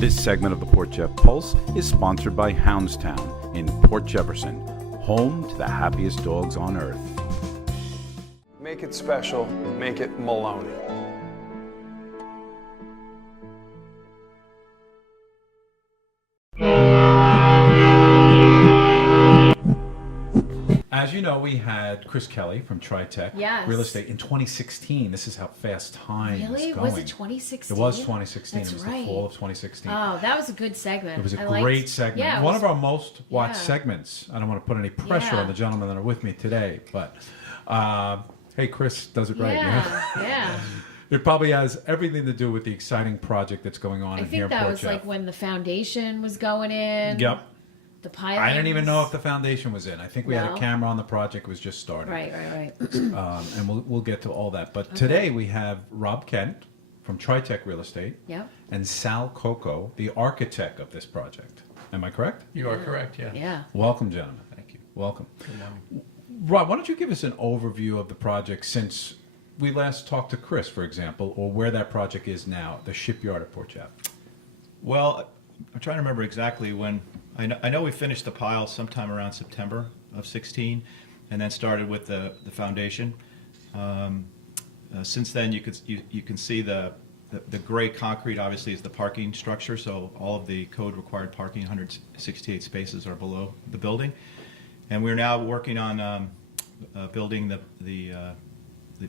This segment of the Port Jeff Pulse is sponsored by Houndstown in Port Jefferson, home to the happiest dogs on earth. Make it special, make it Maloney. As you know, we had Chris Kelly from TRITEC Real Estate in 2016. This is how fast time is going. Was it 2016? It was 2016. That's It was right. the fall of 2016. Oh, that was a good segment. It was a great segment. Yeah, One of our most watched segments. I don't want to put any pressure Yeah. on the gentlemen that are with me today, but hey, Chris does it right. Yeah. It probably has everything to do with the exciting project that's going on I in here think in that Port was Jeff. like when the foundation was going in. Yep. The pilot. I didn't even know if the foundation was in. I think we had a No. camera on the project. It was just starting. Right. And we'll get to all that. But today we have Rob Kent from TRITEC Real Estate Yep. and Sal Coco, the architect of this project. Am I correct? You are correct, yeah. Yeah. Welcome, gentlemen. Thank you. Welcome. Good morning. Rob, why don't you give us an overview of the project since we last talked to Chris, for example, or where that project is now, the Shipyard at Port Jeff? Well, I'm trying to remember exactly when. I know we finished the pile sometime around September of 16, and then started with the foundation. Since then, you can see the gray concrete obviously is the parking structure. So all of the code required parking, 168 spaces, are below the building, and we're now working on building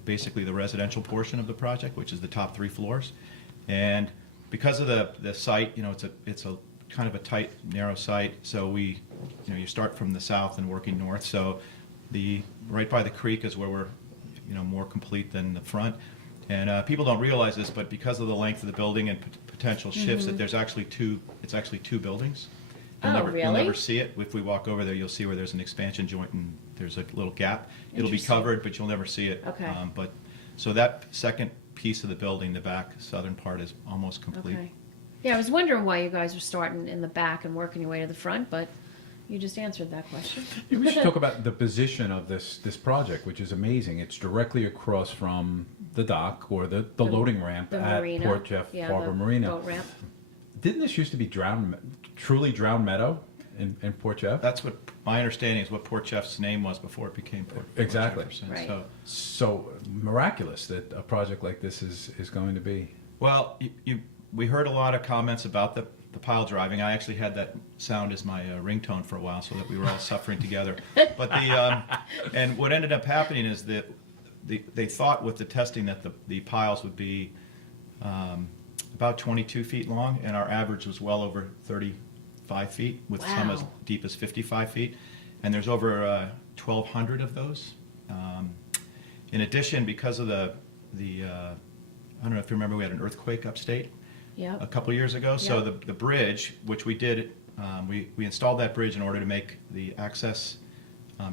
basically the residential portion of the project, which is the top 3 floors, and because of the site, it's a kind of a tight, narrow site. So you start from the south and working north. So right by the creek is where we're, more complete than the front. And people don't realize this, but because of the length of the building and potential shifts, that it's actually two buildings. You'll never see it. If we walk over there, you'll see where there's an expansion joint and there's a little gap. It'll be covered, but you'll never see it. Okay. So that second piece of the building, the back southern part, is almost complete. Okay. Yeah, I was wondering why you guys were starting in the back and working your way to the front, but you just answered that question. We should talk about the position of this project, which is amazing. It's directly across from the dock or the loading ramp at marina. Port Jeff Harbor the Marina. Boat ramp. Didn't this used to be truly drowned meadow in Port Jeff? That's what my understanding is. What Port Jeff's name was before it became Port Exactly. Jefferson. Right. So miraculous that a project like this is going to be. Well, we heard a lot of comments about the pile driving. I actually had that sound as my ringtone for a while, so that we were all suffering together. But and what ended up happening is that they thought with the testing that the piles would be about 22 feet long, and our average was well over 35 feet, with some as deep as 55 feet. And there's over 1,200 of those. In addition, because of the I don't know if you remember, we had an earthquake upstate a couple of years ago. So the bridge, which we did, we installed that bridge in order to make the access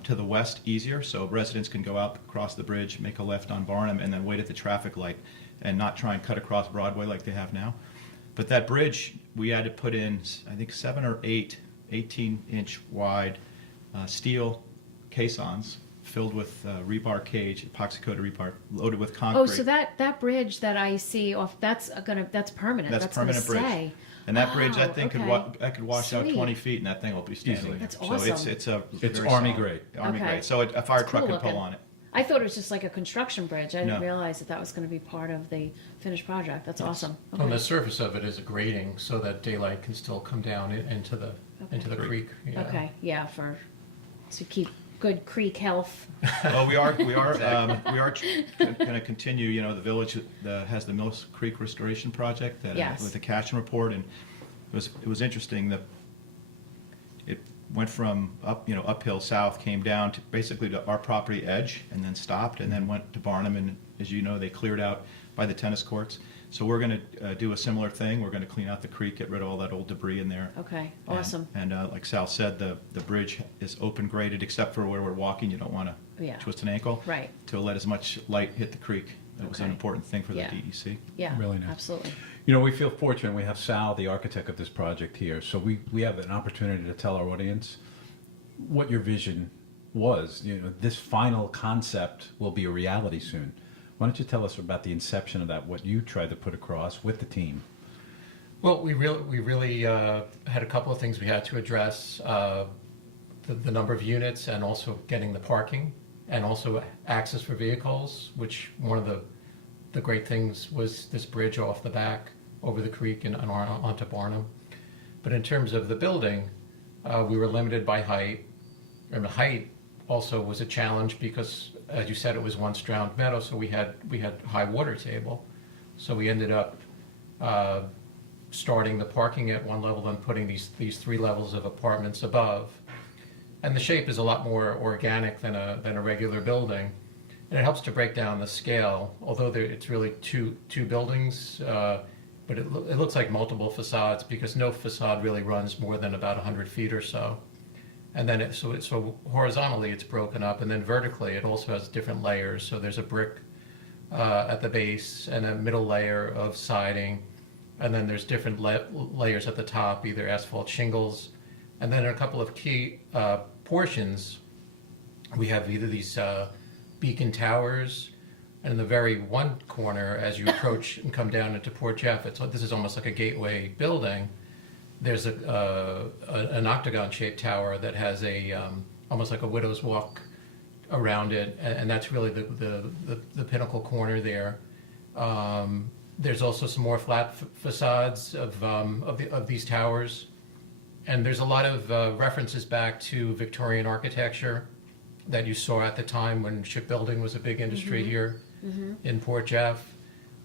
to the west easier, so residents can go out, across the bridge, make a left on Barnum, and then wait at the traffic light and not try and cut across Broadway like they have now. But that bridge, we had to put in, I think, 7 or 8 18-inch wide steel caissons filled with rebar cage, epoxy-coated rebar, loaded with concrete. Oh, so that bridge that I see off, that's permanent. That's gonna permanent bridge. stay. And that bridge, that thing okay. could wash out Sweet. 20 feet, and that thing will be standing. Easily. That's So awesome. it's Army solid. grade. Army Okay. grade. So a fire It's truck cool can pull looking. on it. I thought it was just like a construction bridge. I didn't No. realize that was going to be part of the finished project. That's awesome. Okay. On the surface of it is a grating so that daylight can still come down into the creek. Yeah. Okay, yeah, to keep good creek health. Well, we are going to continue. The village has the Mills Creek Restoration Project Yes. with the Cashin report, and it was interesting that it went from uphill south, came down to basically to our property edge, and then stopped, and then went to Barnum, and as you know, they cleared out by the tennis courts. So we're going to do a similar thing. We're going to clean out the creek, get rid of all that old debris in there. Okay, awesome. And like Sal said, the bridge is open graded, except for where we're walking. You don't want to twist an ankle. Right. To let as much light hit the creek. That was an Okay. important thing for Yeah. the DEC. Yeah, Really nice. absolutely. We feel fortunate. We have Sal, the architect of this project, here. So we have an opportunity to tell our audience what your vision was. This final concept will be a reality soon. Why don't you tell us about the inception of that, what you tried to put across with the team? Well, we really had a couple of things we had to address: the number of units, and also getting the parking, and also access for vehicles. Which one of the great things was this bridge off the back over the creek and onto Barnum. But in terms of the building, we were limited by height, and the height also was a challenge because, as you said, it was once drowned meadow, so we had high water table. So we ended up starting the parking at one level and putting these 3 levels of apartments above. And the shape is a lot more organic than a regular building, and it helps to break down the scale. Although it's really two buildings, but it looks like multiple facades because no facade really runs more than about 100 feet or so. And then so horizontally it's broken up, and then vertically it also has different layers. So there's a brick at the base and a middle layer of siding, and then there's different layers at the top, either asphalt shingles, and then in a couple of key portions we have either these beacon towers, and in the very one corner as you approach and come down into Port Jeff, this is almost like a gateway building. There's an octagon-shaped tower that has almost like a widow's walk around it, and that's really the pinnacle corner there. There's also some more flat facades of these towers, and there's a lot of references back to Victorian architecture that you saw at the time when shipbuilding was a big industry here in Port Jeff,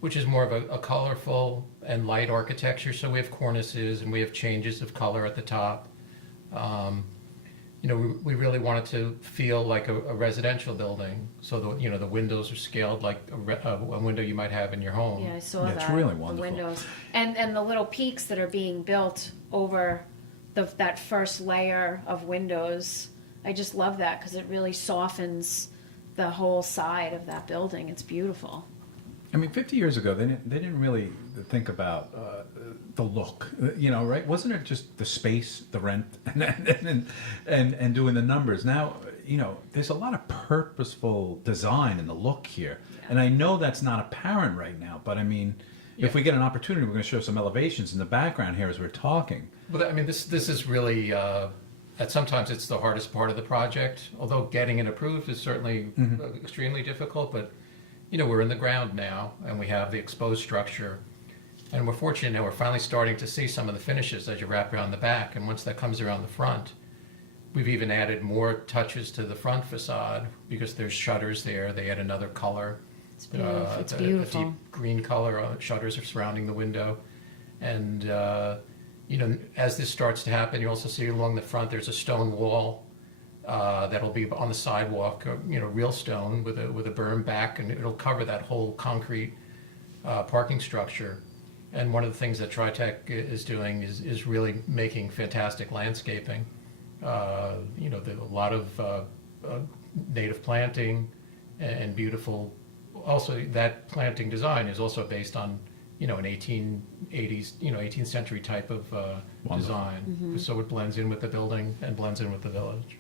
which is more of a colorful and light architecture. So we have cornices and we have changes of color at the top. We really wanted to feel like a residential building. So the windows are scaled like a window you might have in your home. Yeah, I saw Yeah, that. it's really the wonderful. windows and the little peaks that are being built over that first layer of windows. I just love that because it really softens the whole side of that building. It's beautiful. I mean, 50 years ago, they didn't really think about the look, right? Wasn't it just the space, the rent, and doing the numbers? Now, there's a lot of purposeful design in the look here, and I know that's not apparent right now. But I mean, if we get an opportunity, we're going to show some elevations in the background here as we're talking. But I mean, this is really sometimes it's the hardest part of the project. Although getting it approved is certainly extremely difficult, but. We're in the ground now, and we have the exposed structure, and we're fortunate now we're finally starting to see some of the finishes as you wrap around the back, and once that comes around the front, we've even added more touches to the front facade because there's shutters there. They add another color. It's beautiful. It's A beautiful. deep green color. Shutters are surrounding the window, and as this starts to happen, you also see along the front there's a stone wall. That'll be on the sidewalk, real stone with a berm back, and it'll cover that whole concrete parking structure. And one of the things that TRITEC is doing is really making fantastic landscaping. There's a lot of native planting and beautiful. Also, that planting design is also based on an 1880s, 18th century type of design. So it blends in with the building and blends in with the village.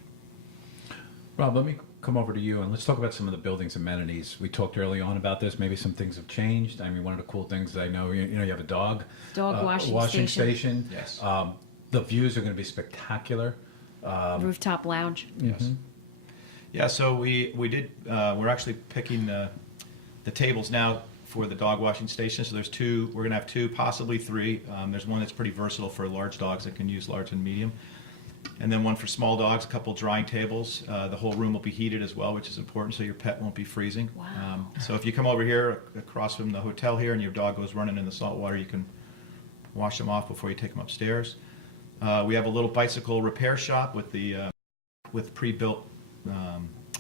Rob, let me come over to you and let's talk about some of the building's amenities. We talked early on about this. Maybe some things have changed. I mean, one of the cool things I know, you have a dog washing station. Yes. The views are going to be spectacular. Rooftop lounge. Yes. Yeah. So we did. We're actually picking the tables now for the dog washing station. So there's 2. We're going to have 2, possibly 3. There's one that's pretty versatile for large dogs that can use large and medium. And then one for small dogs, a couple drying tables. The whole room will be heated as well, which is important, so your pet won't be freezing. Wow. So if you come over here across from the hotel here and your dog goes running in the salt water, you can wash them off before you take them upstairs. We have a little bicycle repair shop with pre-built.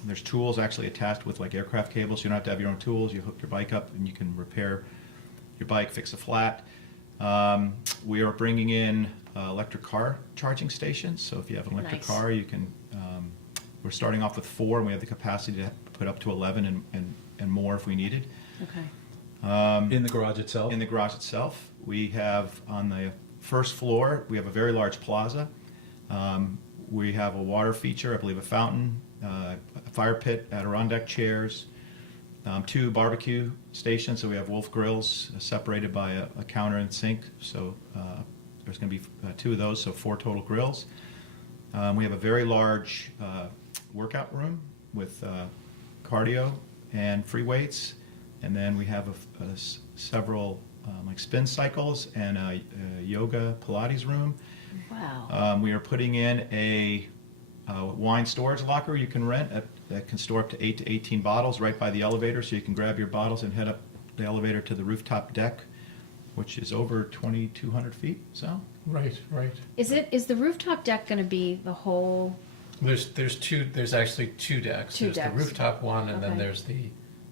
There's tools actually attached with like aircraft cables. You don't have to have your own tools. You hook your bike up and you can repair your bike, fix a flat. We are bringing in electric car charging stations. So if you have an electric Nice. car, you can. We're starting off with 4, and we have the capacity to put up to 11 and more if we needed. Okay. In the garage itself? In the garage itself, we have on the first floor, we have a very large plaza. We have a water feature, I believe a fountain, a fire pit, Adirondack chairs, 2 barbecue stations, so we have Wolf grills separated by a counter and sink. So there's going to be 2 of those, so 4 total grills. We have a very large workout room with cardio and free weights, and then we have several like spin cycles and a yoga Pilates room. Wow. We are putting in a wine storage locker you can rent that can store up to 8 to 18 bottles right by the elevator, so you can grab your bottles and head up the elevator to the rooftop deck, which is over 2,200 feet. So Right. Is the rooftop deck going to be the whole? There's actually 2 decks. Two There's decks. the rooftop one, and then Okay. there's the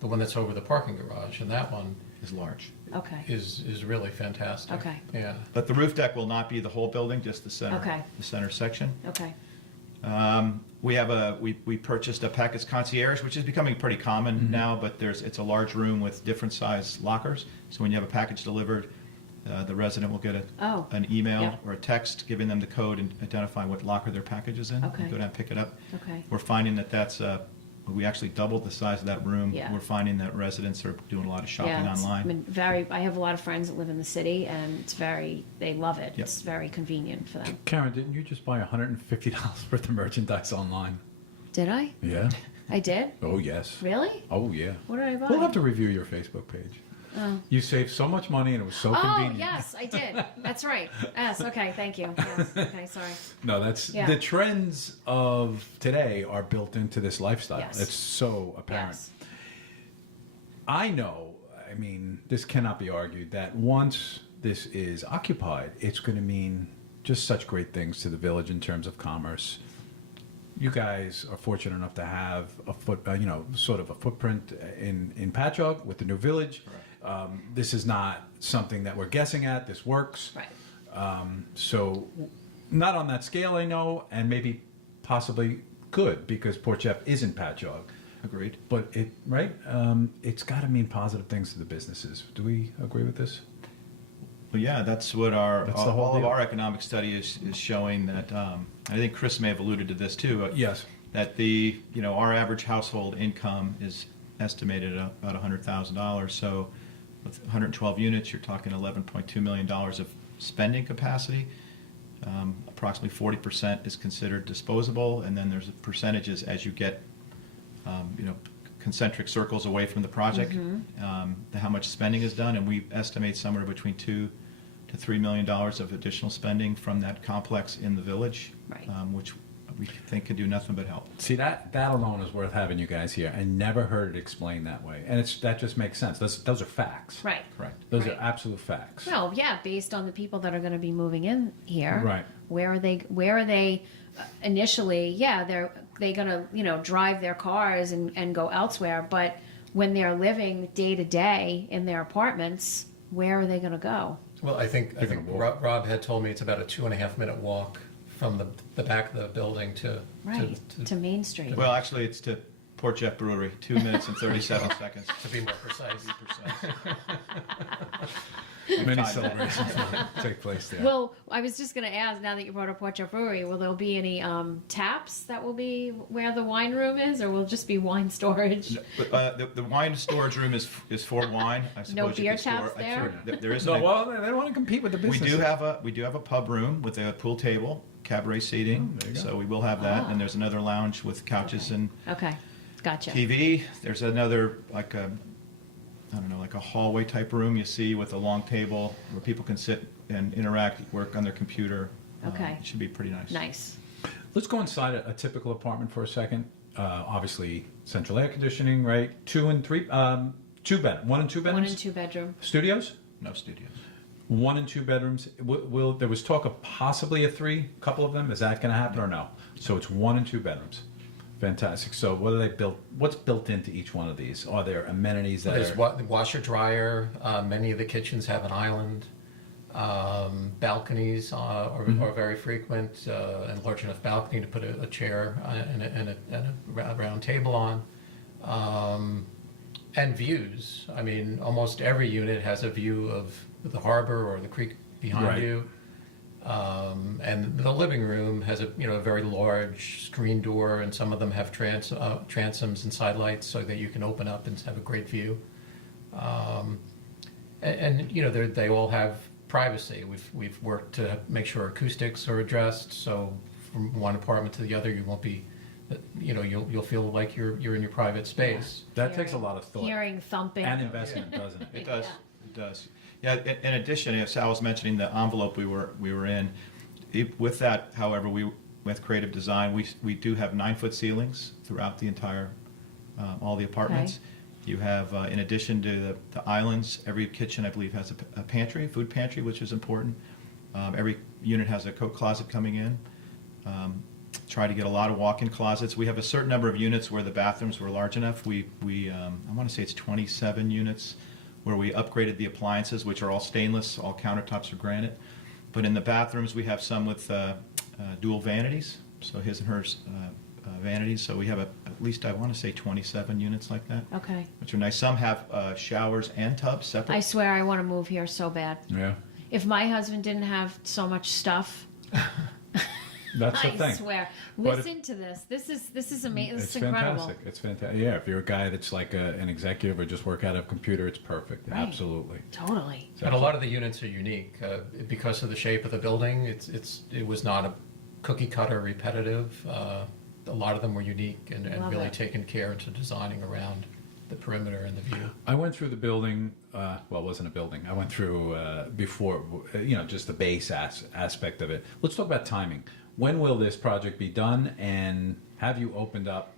one that's over the parking garage, and that one is large. Okay. is really fantastic. Okay. Yeah. But the roof deck will not be the whole building, just the center, Okay. the center section. Okay. We purchased a package concierge, which is becoming pretty common now, but it's a large room with different size lockers. So when you have a package delivered, the resident will get an email Yep. or a text giving them the code and identifying what locker their package is in. Okay. Go down and pick it up. Okay. We're finding we actually doubled the size of that room. Yeah. We're finding that residents are doing a lot of shopping Yeah, online. I have a lot of friends that live in the city, and they love it. Yep. It's very convenient for them. Karen, didn't you just buy $150 worth of merchandise online? Did I? Yeah. I did? Oh, yes. Really? Oh, yeah. What did I buy? We'll have to review your Facebook page. Oh. You saved so much money and it was so Oh, convenient. yes, I did. That's right. Yes, okay, thank you. Yes, okay, sorry. No, that's Yeah. the trends of today are built into this lifestyle. Yes. It's so apparent. Yes. I know, I mean, this cannot be argued that once this is occupied, it's going to mean just such great things to the village in terms of commerce. You guys are fortunate enough to have sort of a footprint in Patchogue with the new village. This is not something that we're guessing at. This works. Right. So not on that scale, I know, and maybe possibly good because Port Jeff isn't Patchogue. Agreed. But it's got to mean positive things to the businesses. Do we agree with this? Well, yeah, that's what That's the whole all of deal. our economic study is showing that. I think Chris may have alluded to this too. Yes. That our average household income is estimated at about $100,000. So with 112 units, you're talking $11.2 million of spending capacity. Approximately 40% is considered disposable, and then there's percentages as you get, concentric circles away from the project, how much spending is done, and we estimate somewhere between $2 to $3 million of additional spending from that complex in the village, Right. which we think could do nothing but help. See, that alone is worth having you guys here. I never heard it explained that way, and that just makes sense. Those are facts. Right. Correct. Those Right. are absolute facts. Well, yeah, based on the people that are going to be moving in here. Right. Where are they initially? Yeah, they're going to, drive their cars and go elsewhere, but when they're living day to day in their apartments, where are they going to go? Well, I think gonna walk. Rob had told me it's about a 2.5-minute walk from the back of the building to Main Street. Well, actually, it's to Port Jeff Brewery, 2 minutes and 37 seconds. to be more precise. Many celebrations will take place there. Well, I was just going to ask, now that you brought up Port Jeff Brewery, will there be any taps that will be where the wine room is, or will it just be wine storage? But, the wine storage room is for wine. I suppose No you beer could store- taps there? There is No, a- well, they don't want to compete with the we business. do have a pub room with a pool table, cabaret seating. there you go. So we will have that, Ah. and there's another lounge with couches and Okay, gotcha. TV. There's another like a hallway type room you see with a long table where people can sit and interact, work on their computer. Okay. It should be pretty nice. Nice. Let's go inside a typical apartment for a second. Obviously, central air conditioning, right? 2 and 3, 2 bed, 1 and 2 bedrooms. 1 and 2 bedroom. Studios. No studios. 1 and 2 bedrooms. There was talk of possibly a 3, couple of them. Is that going to happen or no? So it's 1 and 2 bedrooms. Fantastic. So what are they built? What's built into each one of these? Are there amenities that There's are? washer dryer. Many of the kitchens have an island. Balconies are very frequent, and large enough balcony to put a chair and a round table on. And views. I mean, almost every unit has a view of the harbor or the creek behind Right. you. And the living room has a very large screen door, and some of them have transoms and side lights so that you can open up and have a great view. They all have privacy. We've worked to make sure acoustics are addressed, so from one apartment to the other, you won't be, you'll feel like you're in your private space. That takes a lot of thought. Hearing thumping. And investment, doesn't it? It does. It does. Yeah. In addition, as Sal was mentioning, the envelope we were in, with that, however, with creative design, we do have 9-foot ceilings throughout the entire all the apartments. Okay. You have, in addition to the islands, every kitchen I believe has a pantry, food pantry, which is important. Every unit has a coat closet coming in. Try to get a lot of walk-in closets. We have a certain number of units where the bathrooms were large enough. I want to say it's 27 units where we upgraded the appliances, which are all stainless, all countertops are granite. But in the bathrooms, we have some with dual vanities, so his and hers vanities. So we have at least, I want to say, 27 units like that, Okay. which are nice. Some have showers and tubs separate. I swear I want to move here so bad. Yeah. If my husband didn't have so much stuff, That's the I thing. swear. But Listen to this. This is amazing. This It's is incredible. fantastic. It's fantastic. Yeah, if you're a guy that's like an executive or just work out of a computer, it's perfect. Right. Absolutely. Totally. And a lot of the units are unique because of the shape of the building. It was not a cookie cutter repetitive. A lot of them were unique and Love really it. taken care into designing around the perimeter and the view. I went through the building. Well, it wasn't a building. I went through before, just the base aspect of it. Let's talk about timing. When will this project be done, and have you opened up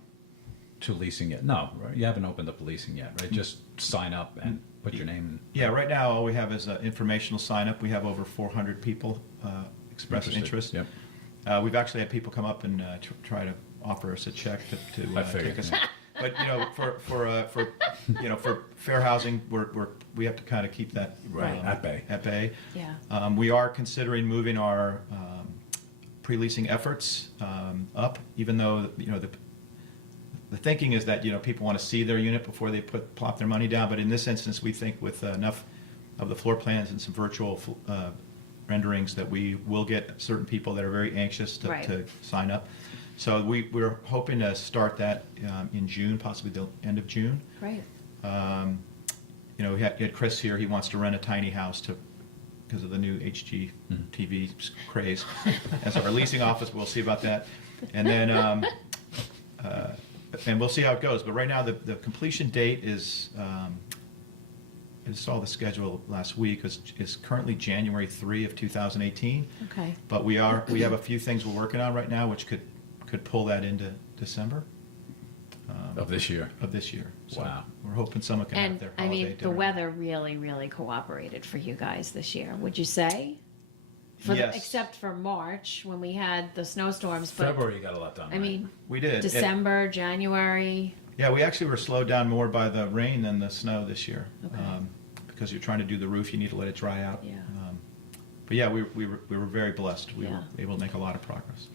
to leasing yet? No, right? You haven't opened up leasing yet, right? Just sign up and put your name in. Yeah, right now all we have is an informational sign up. We have over 400 people express Interested. interest. Yep. We've actually had people come up and try to offer us a check to I figured, take us. yeah. But for fair housing, we have to kind of keep that Right, at bay. At bay. Yeah. We are considering moving our pre-leasing efforts up, even though the thinking is that people want to see their unit before they plop their money down. But in this instance, we think with enough of the floor plans and some virtual renderings that we will get certain people that are very anxious Right. to sign up. So we're hoping to start that in June, possibly the end of June. Great. We had Chris here. He wants to rent a tiny house because of the new HGTV craze. As our leasing office, we'll see about that. And then and we'll see how it goes. But right now, the completion date is. I saw the schedule last week. Is currently January 3 of 2018. Okay. But we have a few things we're working on right now, which could pull that into December Of this year. of this year. So Wow. we're hoping someone can have And their I holiday mean, the dinner. weather really, really cooperated for you guys this year. Would you say? Yes. Except for March when we had the snowstorms, but February, you got a lot done. I mean, We did. December, January. Yeah, we actually were slowed down more by the rain than the snow this year. Okay. Because you're trying to do the roof, you need to let it dry out. Yeah. But yeah, we were very blessed. We Yeah. were able to make a lot of progress.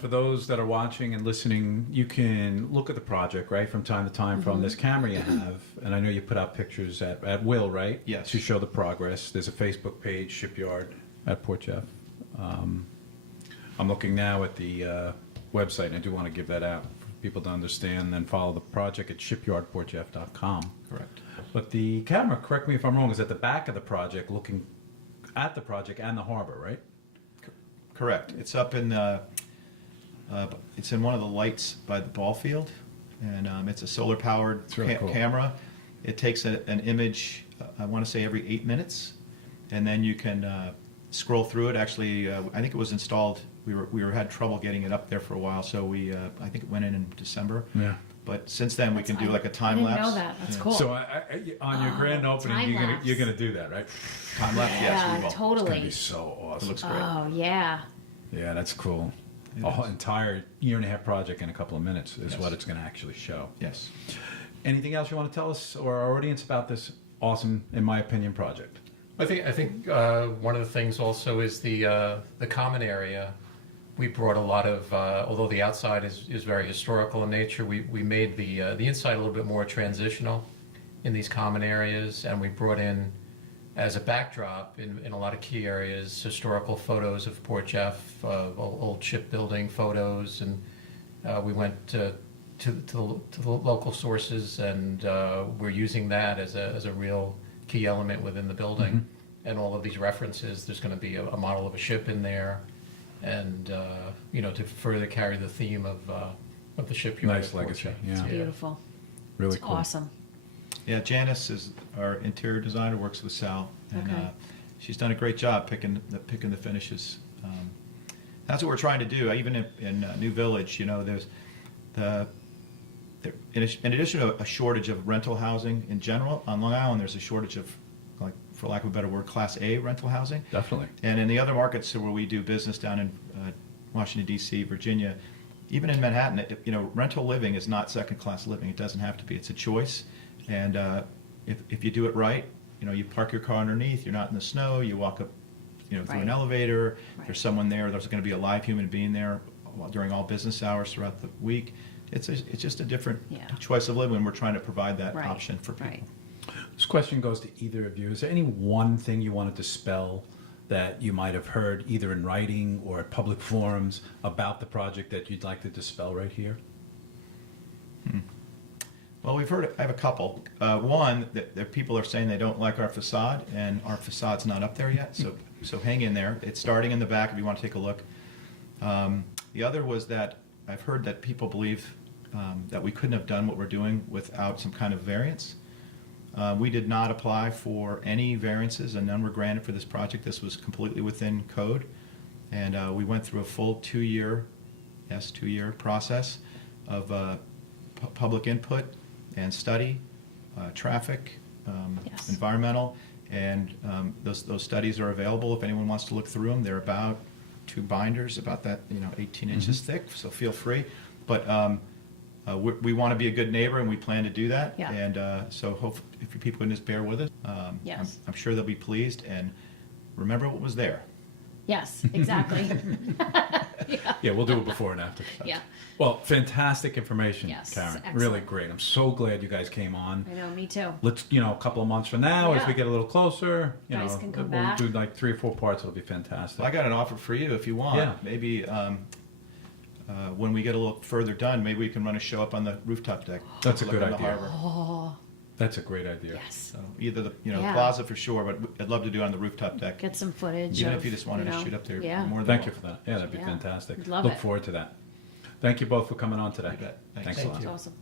For those that are watching and listening, you can look at the project, right, from time to time from this camera you have. And I know you put out pictures at will, right? Yes. To show the progress. There's a Facebook page, Shipyard at Port Jeff. I'm looking now at the website, and I do want to give that out for people to understand, and then follow the project at shipyardportjeff.com. Correct. But the camera, correct me if I'm wrong, is at the back of the project, looking at the project and the harbor, right? Correct. It's up in it's in one of the lights by the ball field, and it's a solar powered It's really cool. camera. It takes an image, I want to say every 8 minutes, and then you can scroll through it. Actually, I think it was installed. We had trouble getting it up there for a while, so I think it went in December. Yeah. But since then, we can do like a I time didn't lapse. know that. That's Yeah. cool. So on your grand opening, time you're lapse. gonna do that, right? Time lapse, yes, we yeah, will. It's gonna totally. be so It awesome. looks great. Oh yeah. Yeah, that's cool. It A whole is. entire year-and-a-half project in a couple of minutes is Yes. what it's going to actually show. Yes. Anything else you want to tell us or our audience about this awesome, in my opinion, project? I think one of the things also is the common area. We brought a lot of, although the outside is very historical in nature, we made the inside a little bit more transitional in these common areas, and we brought in as a backdrop in a lot of key areas, historical photos of Port Jeff, old shipbuilding photos, and we went to the local sources, and we're using that as a real key element within the building. And all of these references, there's going to be a model of a ship in there, and to further carry the theme of the shipyard. Nice at Port legacy, Jeff. yeah. It's beautiful. Really It's cool. awesome. Yeah, Janice is our interior designer, works with Sal, and Okay. she's done a great job picking the finishes. That's what we're trying to do. Even in New Village, there's in addition to a shortage of rental housing in general on Long Island, there's a shortage of, like, for lack of a better word, Class A rental housing. Definitely. And in the other markets where we do business down in Washington, D.C., Virginia, even in Manhattan, rental living is not second-class living. It doesn't have to be. It's a choice. And if you do it right, you park your car underneath, you're not in the snow, you walk up through Right. an elevator, Right. there's someone there, there's going to be a live human being there during all business hours throughout the week. It's just a different Yeah. choice of living, and we're trying to provide that Right. option for people. Right. This question goes to either of you. Is there any one thing you wanted to dispel that you might have heard either in writing or at public forums about the project that you'd like to dispel right here? Well, I have a couple. One, that people are saying they don't like our facade, and our facade's not up there yet, so hang in there. It's starting in the back if you want to take a look. The other was that I've heard that people believe that we couldn't have done what we're doing without some kind of variance. We did not apply for any variances, and none were granted for this project. This was completely within code, and we went through a full two-year process of public input and study, traffic, Yes. environmental, and those studies are available if anyone wants to look through them. They're about 2 binders, about that 18 inches thick, so feel free. But we want to be a good neighbor, and we plan to do that. Yeah. And so hope if you people can just bear with us. Yes. I'm sure they'll be pleased, and remember what was there. Yes, exactly. Yeah, we'll do it before and after. Yeah. Well, fantastic information, Yes, Karen. excellent. Really great. I'm so glad you guys came on. I know, me too. Let's, a couple of months from now, as Yeah. we get a little closer, Guys can come we'll back. do like 3 or 4 parts. It'll be fantastic. Well, I got an offer for you if you want. Yeah. Maybe when we get a little further done, maybe we can run a show up on the rooftop deck. That's a Look good on the idea. harbor. Oh, That's a great idea. yes. So either the Yeah. plaza for sure, but I'd love to do it on the rooftop deck. Get some footage. Even of, if you just wanted to shoot up there, Yeah. you're more than Thank you welcome. for that. Yeah, that'd be Yeah. fantastic. Love Look it. forward to that. Thank you both for coming on today. You bet. Thanks Thanks. a Thank lot. you. Awesome.